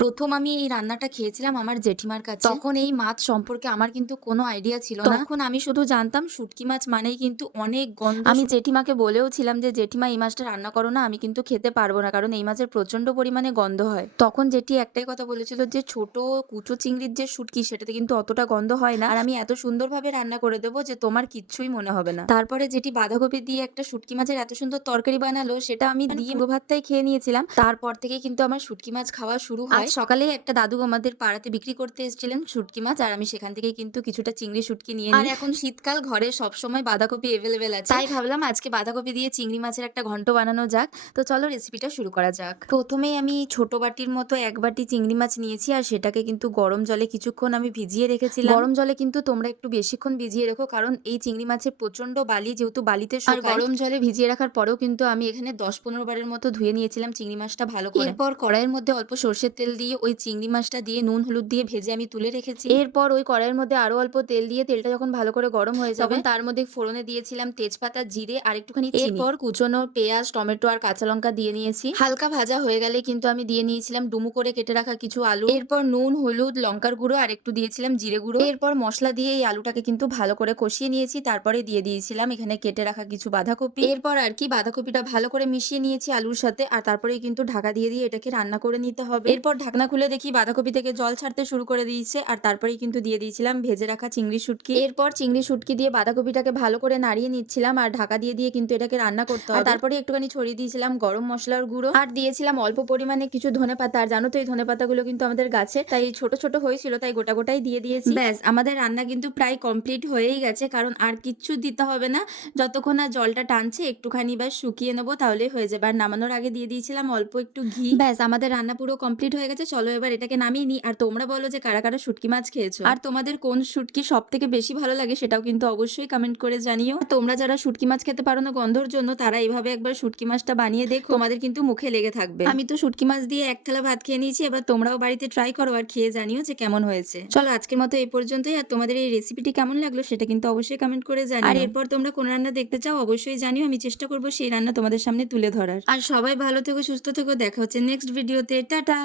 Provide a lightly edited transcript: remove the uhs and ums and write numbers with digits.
প্রথম আমি এই রান্নাটা খেয়েছিলাম আমার জেঠিমার কাছে। তখন এই মাছ সম্পর্কে আমার কিন্তু কোনো আইডিয়া ছিল না। তখন আমি শুধু জানতাম শুটকি মাছ মানেই কিন্তু অনেক গন্ধ। আমি জেঠিমাকে বলেও ছিলাম যে, "জেঠিমা এই মাছটা রান্না করো না, আমি কিন্তু খেতে পারবো না। কারণ এই মাছের প্রচন্ড পরিমাণে গন্ধ হয়।" তখন জেঠি একটাই কথা বলেছিল যে, "ছোট কুচো চিংড়ির যে শুটকি সেটাতে কিন্তু অতটা গন্ধ হয় না। আর আমি এত সুন্দরভাবে রান্না করে দেবো যে তোমার কিচ্ছুই মনে হবে না।" তারপরে জেঠি বাঁধাকপি দিয়ে একটা শুটকি মাছের এত সুন্দর তরকারি বানালো, সেটা আমি দিয়ে পুরো ভাতটাই খেয়ে নিয়েছিলাম। তারপর থেকে কিন্তু আমার শুটকি মাছ খাওয়া শুরু হয়। সকালে একটা দাদু আমাদের পাড়াতে বিক্রি করতে এসেছিলেন শুটকি মাছ, আর আমি সেখান থেকে কিন্তু কিছুটা চিংড়ি শুটকি নিয়ে নিই। আর এখন শীতকাল, ঘরে সবসময় বাঁধাকপি এভেলেবেল আছে, তাই ভাবলাম আজকে বাঁধাকপি দিয়ে চিংড়ি মাছের একটা ঘন্ট বানানো যাক। তো চলো রেসিপিটা শুরু করা যাক। প্রথমেই আমি ছোট বাটির মতো এক বাটি চিংড়ি মাছ নিয়েছি, আর সেটাকে কিন্তু গরম জলে কিছুক্ষণ আমি ভিজিয়ে রেখেছিলাম। গরম জলে কিন্তু তোমরা একটু বেশিক্ষণ ভিজিয়ে রেখো, কারণ এই চিংড়ি মাছে প্রচন্ড বালি, যেহেতু বালিতে শুকায়। আর গরম জলে ভিজিয়ে রাখার পরেও কিন্তু আমি এখানে 10-15 বারের মতো ধুয়ে নিয়েছিলাম চিংড়ি মাছটা ভালো করে। এরপর কড়াইয়ের মধ্যে অল্প সর্ষের তেল দিয়ে ওই চিংড়ি মাছটা দিয়ে নুন হলুদ দিয়ে ভেজে আমি তুলে রেখেছি। এরপর ওই কড়াইয়ের মধ্যে আরো অল্প তেল দিয়ে তেলটা যখন ভালো করে গরম হয়ে যাবে, তখন তার মধ্যে ফোড়নে দিয়েছিলাম তেজপাতা, জিরে আর একটুখানি চিনি। এরপর কুচনো পেঁয়াজ, টমেটো আর কাঁচা লঙ্কা দিয়ে নিয়েছি। হালকা ভাজা হয়ে গেলে কিন্তু আমি দিয়ে নিয়েছিলাম ডুমু করে কেটে রাখা কিছু আলু। এরপর নুন, হলুদ, লঙ্কার গুঁড়ো আর একটু দিয়েছিলাম জিরে গুঁড়ো। এরপর মশলা দিয়ে এই আলুটাকে কিন্তু ভালো করে কষিয়ে নিয়েছি। তারপরে দিয়ে দিয়েছিলাম এখানে কেটে রাখা কিছু বাঁধাকপি। এরপর আর কি বাঁধাকপিটা ভালো করে মিশিয়ে নিয়েছি আলুর সাথে, আর তারপরে কিন্তু ঢাকা দিয়ে এটাকে রান্না করে নিতে হবে। এরপর ঢাকনা খুলে দেখি বাঁধাকপি থেকে জল ছাড়তে শুরু করে দিয়েছে, আর তারপরেই কিন্তু দিয়ে দিয়েছিলাম ভেজে রাখা চিংড়ি শুটকি। এরপর চিংড়ি শুটকি দিয়ে বাঁধাকপিটাকে ভালো করে নাড়িয়ে নিচ্ছিলাম, আর ঢাকা দিয়ে কিন্তু এটাকে রান্না করতে হবে। আর তারপরে একটুখানি ছড়িয়ে দিয়েছিলাম গরম মশলার গুঁড়ো, আর দিয়েছিলাম অল্প পরিমাণে কিছু ধনেপাতা। আর জানো তো এই ধনেপাতাগুলো কিন্তু আমাদের গাছে, তাই ছোট ছোট হয়েছিল, তাই গোটা গোটাই দিয়ে দিয়েছি। ব্যাস, আমাদের রান্না কিন্তু প্রায় কমপ্লিট হয়েই গেছে, কারণ আর কিচ্ছু দিতে হবে না। যতক্ষণ না জলটা টানছে একটুখানি ব্যাস শুকিয়ে নেবো, তাহলেই হয়ে যাবে। আর নামানোর আগে দিয়ে দিয়েছিলাম অল্প একটু ঘি। ব্যাস, আমাদের রান্না পুরো কমপ্লিট হয়ে গেছে। চলো এবার এটাকে নামিয়ে নিই। আর তোমরা বলো যে কারা কারা শুটকি মাছ খেয়েছো, আর তোমাদের কোন শুটকি সব থেকে বেশি ভালো লাগে সেটাও কিন্তু অবশ্যই কমেন্ট করে জানিও। তোমরা যারা শুটকি মাছ খেতে পারো না গন্ধর জন্য, তারা এইভাবে একবার শুটকি মাছটা বানিয়ে দেখো, তোমাদের কিন্তু মুখে লেগে থাকবে। আমি তো শুটকি মাছ দিয়ে এক থালা ভাত খেয়ে নিয়েছি। এবার তোমরাও বাড়িতে ট্রাই করো আর খেয়ে জানিও যে কেমন হয়েছে। চলো আজকের মতো এই পর্যন্তই। আর তোমাদের এই রেসিপিটি কেমন লাগলো সেটা কিন্তু অবশ্যই কমেন্ট করে জানিও। আর এরপর তোমরা কোন রান্না দেখতে চাও অবশ্যই জানিও, আমি চেষ্টা করবো সেই রান্না তোমাদের সামনে তুলে ধরার। আর সবাই ভালো থেকো, সুস্থ থেকো, দেখা হচ্ছে নেক্সট ভিডিওতে। টাটা।